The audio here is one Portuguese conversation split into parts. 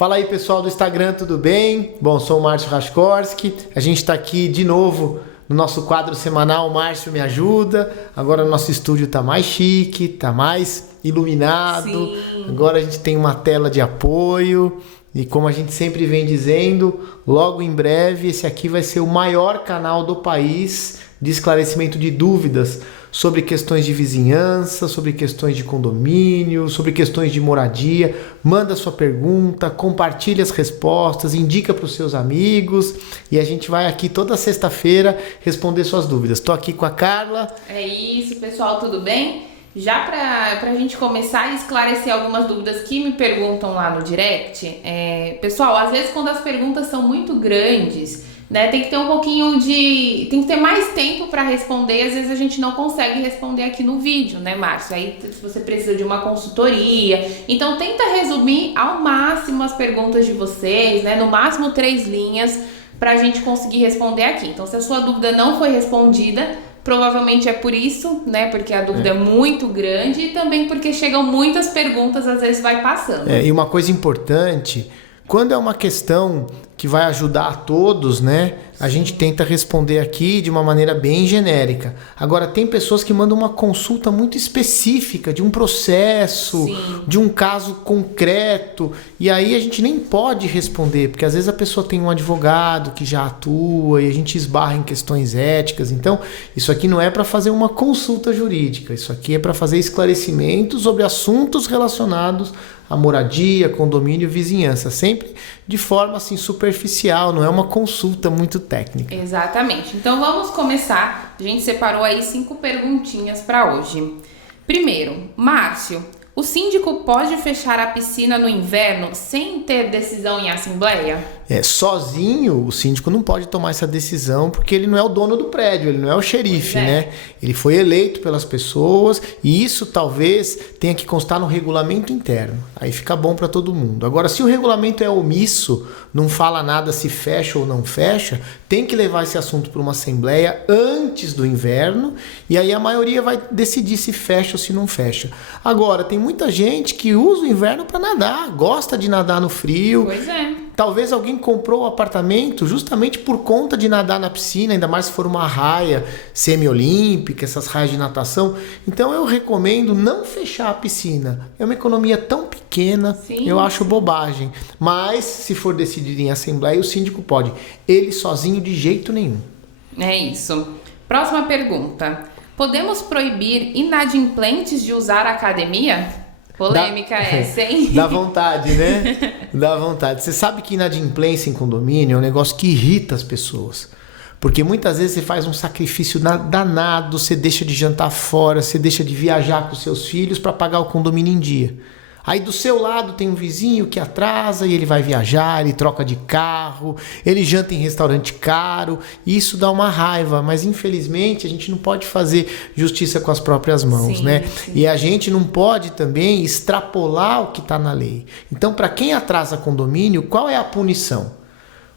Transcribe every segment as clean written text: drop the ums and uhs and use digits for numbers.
Fala aí, pessoal do Instagram, tudo bem? Bom, sou o Márcio Raskorski, a gente está aqui de novo no nosso quadro semanal Márcio Me Ajuda. Agora o nosso estúdio está mais chique, está mais iluminado. Sim. Agora a gente tem uma tela de apoio e, como a gente sempre vem dizendo, logo em breve esse aqui vai ser o maior canal do país de esclarecimento de dúvidas sobre questões de vizinhança, sobre questões de condomínio, sobre questões de moradia. Manda sua pergunta, compartilha as respostas, indica para os seus amigos e a gente vai aqui toda sexta-feira responder suas dúvidas. Estou aqui com a Carla. É isso, pessoal, tudo bem? Já para a gente começar a esclarecer algumas dúvidas que me perguntam lá no direct, pessoal, às vezes quando as perguntas são muito grandes, né, tem que ter um pouquinho de... tem que ter mais tempo para responder, às vezes a gente não consegue responder aqui no vídeo, né, Márcio? Aí se você precisa de uma consultoria, então tenta resumir ao máximo as perguntas de vocês, né, no máximo 3 linhas, para a gente conseguir responder aqui. Então se a sua dúvida não foi respondida, provavelmente é por isso, né? Porque a dúvida é muito grande e também porque chegam muitas perguntas, às vezes vai passando. E uma coisa importante, quando é uma questão que vai ajudar a todos, né? A gente tenta responder aqui de uma maneira bem genérica. Agora, tem pessoas que mandam uma consulta muito específica de um processo, Sim. de um caso concreto, e aí a gente nem pode responder, porque às vezes a pessoa tem um advogado que já atua e a gente esbarra em questões éticas. Então, isso aqui não é para fazer uma consulta jurídica, isso aqui é para fazer esclarecimentos sobre assuntos relacionados à moradia, condomínio e vizinhança, sempre de forma assim superficial, não é uma consulta muito técnica. Exatamente. Então vamos começar. A gente separou aí 5 perguntinhas para hoje. Primeiro, Márcio, o síndico pode fechar a piscina no inverno sem ter decisão em assembleia? Sozinho, o síndico não pode tomar essa decisão porque ele não é o dono do prédio, ele não é o xerife, né? Ele foi eleito pelas pessoas e isso talvez tenha que constar no regulamento interno. Aí fica bom para todo mundo. Agora, se o regulamento é omisso, não fala nada se fecha ou não fecha, tem que levar esse assunto para uma assembleia antes do inverno e aí a maioria vai decidir se fecha ou se não fecha. Agora, tem muita gente que usa o inverno para nadar, gosta de nadar no frio. Pois é. Talvez alguém comprou o apartamento justamente por conta de nadar na piscina, ainda mais se for uma raia semi-olímpica, essas raias de natação. Então eu recomendo não fechar a piscina. É uma economia tão pequena, Sim. Eu acho bobagem. Mas se for decidido em assembleia, o síndico pode. Ele sozinho de jeito nenhum. É isso. Próxima pergunta. Podemos proibir inadimplentes de usar a academia? Polêmica essa, hein? Dá vontade, né? Dá vontade. Você sabe que inadimplência em condomínio é um negócio que irrita as pessoas. Porque muitas vezes você faz um sacrifício danado, você deixa de jantar fora, você deixa de viajar com seus filhos para pagar o condomínio em dia. Aí do seu lado tem um vizinho que atrasa e ele vai viajar, ele troca de carro, ele janta em restaurante caro, e isso dá uma raiva, mas infelizmente a gente não pode fazer justiça com as próprias mãos, sim, né? Sim. E a gente não pode também extrapolar o que está na lei. Então, para quem atrasa condomínio, qual é a punição?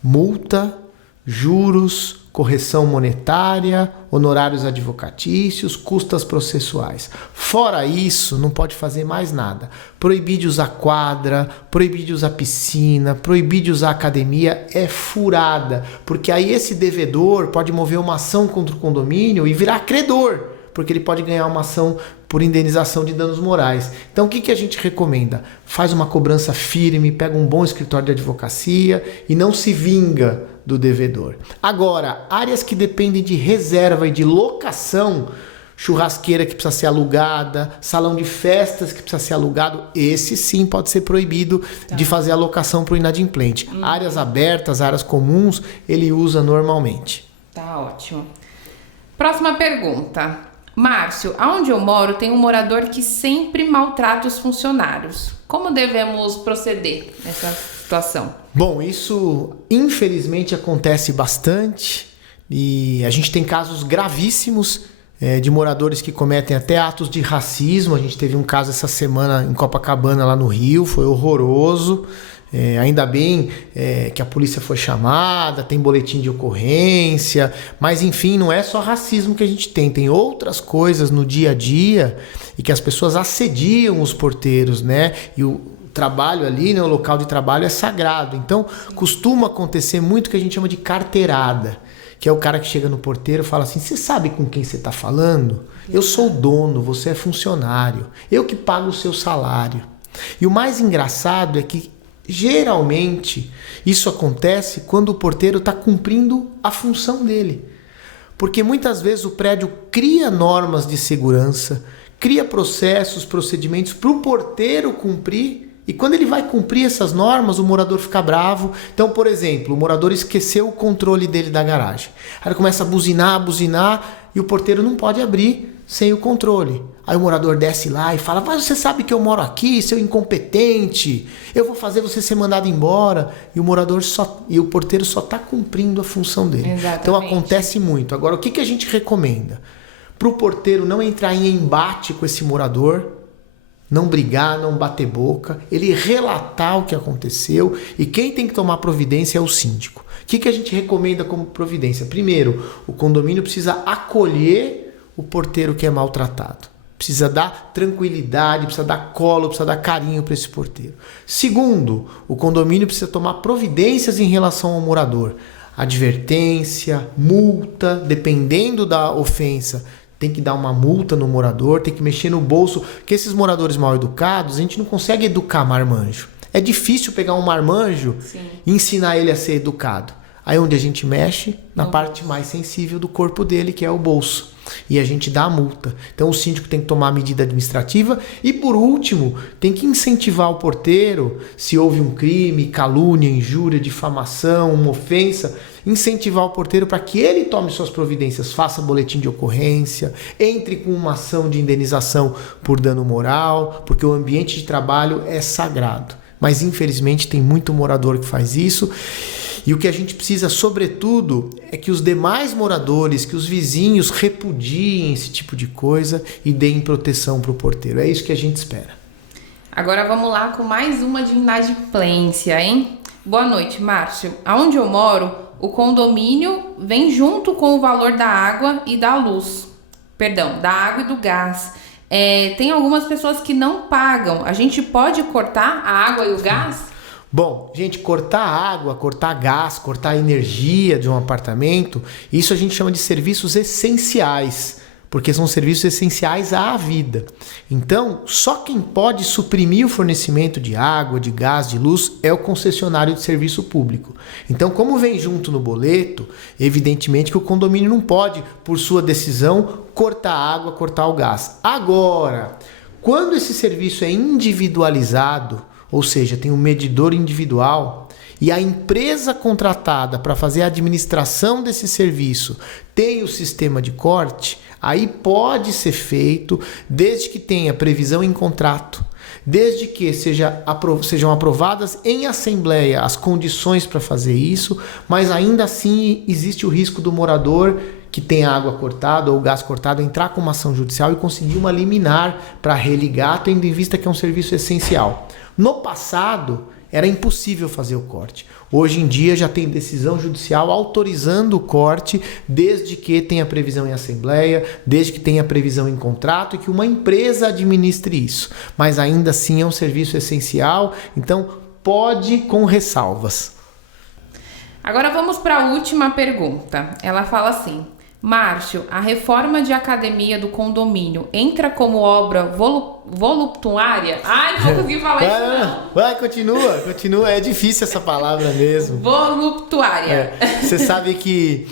Multa, juros, correção monetária, honorários advocatícios, custas processuais. Fora isso, não pode fazer mais nada. Proibir de usar quadra, proibir de usar piscina, proibir de usar academia é furada, porque aí esse devedor pode mover uma ação contra o condomínio e virar credor, porque ele pode ganhar uma ação por indenização de danos morais. Então, o que a gente recomenda? Faz uma cobrança firme, pega um bom escritório de advocacia e não se vinga do devedor. Agora, áreas que dependem de reserva e de locação, churrasqueira que precisa ser alugada, salão de festas que precisa ser alugado, esse sim pode ser proibido de fazer a locação para o inadimplente. Áreas abertas, áreas comuns, ele usa normalmente. Tá ótimo. Próxima pergunta. Márcio, aonde eu moro tem um morador que sempre maltrata os funcionários. Como devemos proceder nessa situação? Bom, isso infelizmente acontece bastante e a gente tem casos gravíssimos de moradores que cometem até atos de racismo. A gente teve um caso essa semana em Copacabana, lá no Rio, foi horroroso. Ainda bem que a polícia foi chamada, tem boletim de ocorrência, mas enfim, não é só racismo que a gente tem outras coisas no dia a dia e que as pessoas assediam os porteiros, né? E trabalho ali, né, o local de trabalho é sagrado. Então, costuma acontecer muito o que a gente chama de carteirada, que é o cara que chega no porteiro e fala assim: você sabe com quem você está falando? Eu sou o dono, você é funcionário, eu que pago o seu salário. E o mais engraçado é que, geralmente, isso acontece quando o porteiro está cumprindo a função dele. Porque muitas vezes o prédio cria normas de segurança, cria processos, procedimentos para o porteiro cumprir, e quando ele vai cumprir essas normas, o morador fica bravo. Então, por exemplo, o morador esqueceu o controle dele da garagem. Aí ele começa a buzinar, e o porteiro não pode abrir sem o controle. Aí o morador desce lá e fala: mas você sabe que eu moro aqui, seu incompetente, eu vou fazer você ser mandado embora. E o porteiro só está cumprindo a função dele. Exatamente. Então acontece muito. Agora, o que a gente recomenda? Para o porteiro não entrar em embate com esse morador, não brigar, não bater boca, ele relatar o que aconteceu, e quem tem que tomar providência é o síndico. O que a gente recomenda como providência? Primeiro, o condomínio precisa acolher o porteiro que é maltratado. Precisa dar tranquilidade, precisa dar colo, precisa dar carinho para esse porteiro. Segundo, o condomínio precisa tomar providências em relação ao morador. Advertência, multa, dependendo da ofensa, tem que dar uma multa no morador, tem que mexer no bolso, porque esses moradores mal educados, a gente não consegue educar marmanjo. É difícil pegar um marmanjo e ensinar ele a ser educado. Aí onde a gente mexe? Na parte mais sensível do corpo dele, que é o bolso. E a gente dá a multa. Então o síndico tem que tomar a medida administrativa. E por último, tem que incentivar o porteiro, se houve um crime, calúnia, injúria, difamação, uma ofensa, incentivar o porteiro para que ele tome suas providências, faça boletim de ocorrência, entre com uma ação de indenização por dano moral, porque o ambiente de trabalho é sagrado. Mas infelizmente tem muito morador que faz isso. E o que a gente precisa, sobretudo, é que os demais moradores, que os vizinhos repudiem esse tipo de coisa e deem proteção para o porteiro. É isso que a gente espera. Agora vamos lá com mais uma de inadimplência, hein? Boa noite, Márcio. Aonde eu moro, o condomínio vem junto com o valor da água e da luz. Perdão, da água e do gás. Tem algumas pessoas que não pagam. A gente pode cortar a água e o gás? Bom, gente, cortar água, cortar gás, cortar energia de um apartamento, isso a gente chama de serviços essenciais, porque são serviços essenciais à vida. Então, só quem pode suprimir o fornecimento de água, de gás, de luz é o concessionário de serviço público. Então, como vem junto no boleto, evidentemente que o condomínio não pode, por sua decisão, cortar a água, cortar o gás. Agora, quando esse serviço é individualizado, ou seja, tem um medidor individual, e a empresa contratada para fazer a administração desse serviço tem o sistema de corte, aí pode ser feito desde que tenha previsão em contrato, desde que sejam aprovadas em assembleia as condições para fazer isso, mas ainda assim existe o risco do morador que tem a água cortada ou o gás cortado entrar com uma ação judicial e conseguir uma liminar para religar, tendo em vista que é um serviço essencial. No passado, era impossível fazer o corte. Hoje em dia já tem decisão judicial autorizando o corte, desde que tenha previsão em assembleia, desde que tenha previsão em contrato e que uma empresa administre isso. Mas ainda assim é um serviço essencial, então pode com ressalvas. Agora vamos para a última pergunta. Ela fala assim: Márcio, a reforma de academia do condomínio entra como obra voluptuária? Ai, não consegui falar isso não. Vai, continua. É difícil essa palavra mesmo. Voluptuária. Você sabe que...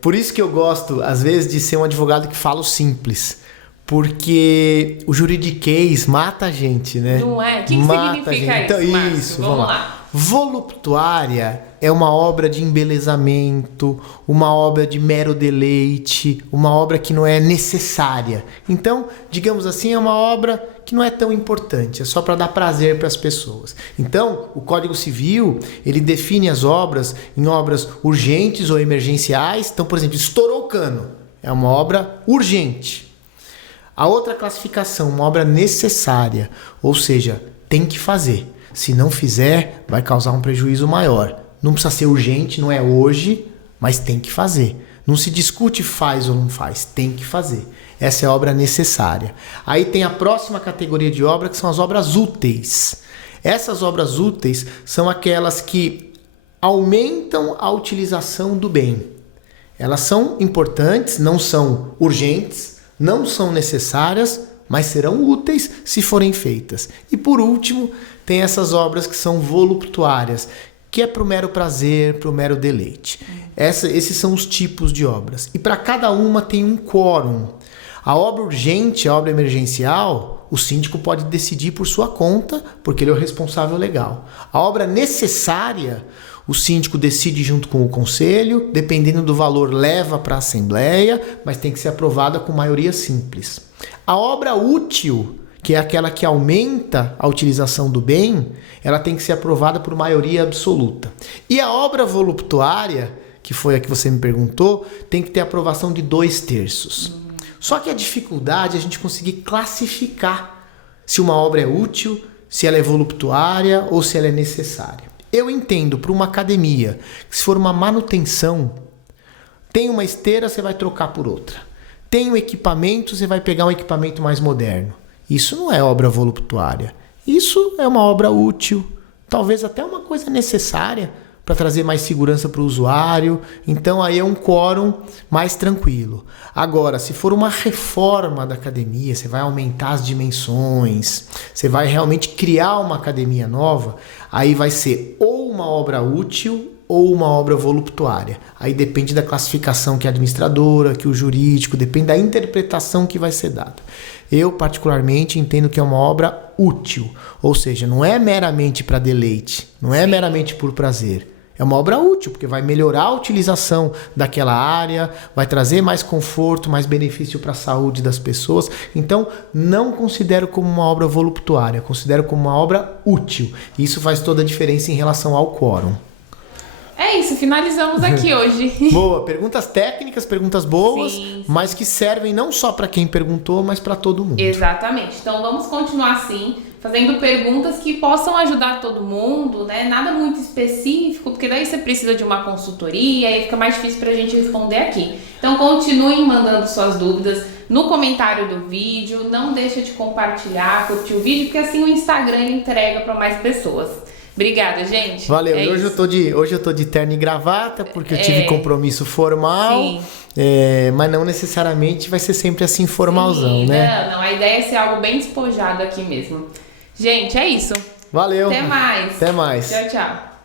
por isso que eu gosto, às vezes, de ser um advogado que fala o simples. Porque o juridiquês mata a gente, né? Não é? O que significa isso, então, Márcio? Isso, vamos lá. Voluptuária é uma obra de embelezamento, uma obra de mero deleite, uma obra que não é necessária. Então, digamos assim, é uma obra que não é tão importante, é só para dar prazer para as pessoas. Então, o Código Civil, ele define as obras em obras urgentes ou emergenciais. Então, por exemplo, estourou o cano, é uma obra urgente. A outra classificação, uma obra necessária, ou seja, tem que fazer. Se não fizer, vai causar um prejuízo maior. Não precisa ser urgente, não é hoje, mas tem que fazer. Não se discute faz ou não faz, tem que fazer. Essa é a obra necessária. Aí tem a próxima categoria de obra, que são as obras úteis. Essas obras úteis são aquelas que aumentam a utilização do bem. Elas são importantes, não são urgentes, não são necessárias, mas serão úteis se forem feitas. E por último, tem essas obras que são voluptuárias, que é para o mero prazer, para o mero deleite. Esses são os tipos de obras. E para cada uma tem um quórum. A obra urgente, a obra emergencial, o síndico pode decidir por sua conta, porque ele é o responsável legal. A obra necessária, o síndico decide junto com o conselho, dependendo do valor leva para a assembleia, mas tem que ser aprovada com maioria simples. A obra útil, que é aquela que aumenta a utilização do bem, ela tem que ser aprovada por maioria absoluta. E a obra voluptuária, que foi a que você me perguntou, tem que ter aprovação de 2/3. Só que a dificuldade é a gente conseguir classificar se uma obra é útil, se ela é voluptuária ou se ela é necessária. Eu entendo para uma academia que se for uma manutenção, tem uma esteira, você vai trocar por outra. Tem um equipamento, você vai pegar um equipamento mais moderno. Isso não é obra voluptuária. Isso é uma obra útil, talvez até uma coisa necessária para trazer mais segurança para o usuário. Então aí é um quórum mais tranquilo. Agora, se for uma reforma da academia, você vai aumentar as dimensões, você vai realmente criar uma academia nova, aí vai ser ou uma obra útil ou uma obra voluptuária. Aí depende da classificação que a administradora, que o jurídico, depende da interpretação que vai ser dada. Eu, particularmente, entendo que é uma obra útil, ou seja, não é meramente para deleite, não é meramente por prazer. É uma obra útil, porque vai melhorar a utilização daquela área, vai trazer mais conforto, mais benefício para a saúde das pessoas. Então, não considero como uma obra voluptuária, considero como uma obra útil. E isso faz toda a diferença em relação ao quórum. É isso, finalizamos aqui hoje. Boa, perguntas técnicas, perguntas boas, Sim. mas que servem não só para quem perguntou, mas para todo mundo. Exatamente. Então vamos continuar assim, fazendo perguntas que possam ajudar todo mundo, né? Nada muito específico, porque daí você precisa de uma consultoria e aí fica mais difícil pra gente responder aqui. Então continuem mandando suas dúvidas no comentário do vídeo, não deixa de compartilhar, curtir o vídeo, porque assim o Instagram entrega para mais pessoas. Obrigada, gente. Valeu. Hoje eu tô de terno e gravata, porque eu tive compromisso formal. Sim. Mas não necessariamente vai ser sempre assim formalzão, né? Não. A ideia é ser algo bem despojado aqui mesmo. Gente, é isso. Valeu. Até mais. Até mais. Tchau, tchau.